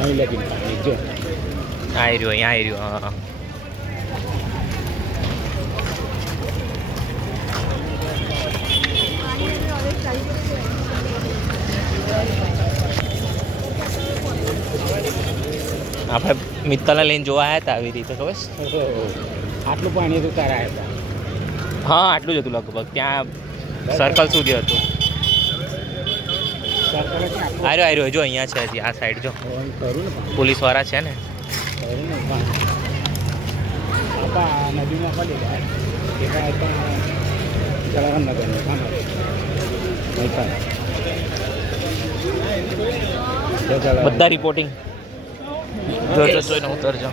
અહીં લગીને પાણી જો આવી રહ્યું, અહીંયા આવી રહ્યું. હા, આપણે મિત્તલને લઈને જોવા આવ્યા હતા આવી રીતે, ખબર છે? આટલું પાણી હતું તારા હતા. હા, આટલું જ હતું લગભગ. ત્યાં સર્કલ સુધી હતું. આર્યો જો અહીંયા છે હજી આ સાઈડ જો પોલીસ વાળા છે ને. નદીમાં પડી જાય બધા રિપોર્ટિંગ જોઈને ઉતરજો.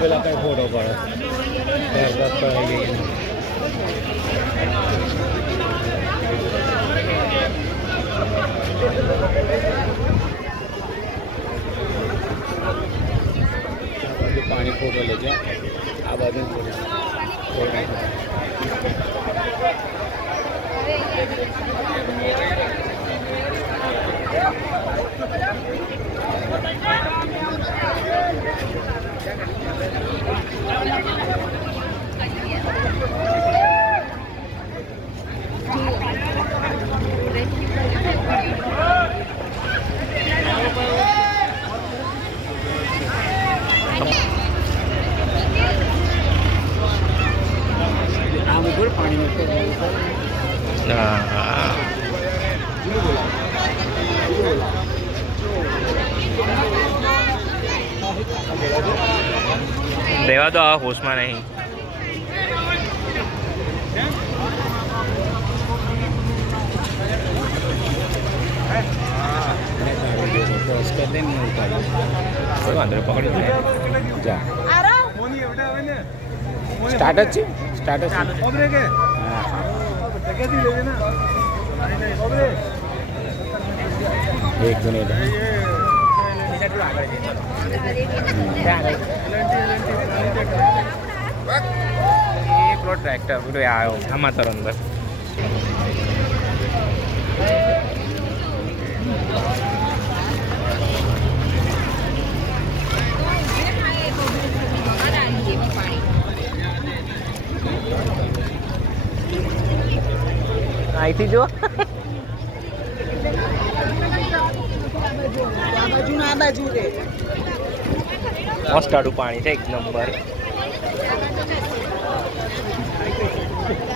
પેલા કઈ ફોટો પડે પાણી ફોટો લેજો આ બાજુ આમ ઉપર પાણી રહેવા દો, આ હોશમાં નહીં. વાંધો પકડી જા. સ્ટાર્ટ જ છે, સ્ટાર્ટ જ છે. એક મિનિટ એકલો ટ્રેક્ટર બધું આવ્યો આમાં તર અંદર. અહીંથી જો મસ્ત આડું પાણી છે, એક નંબર.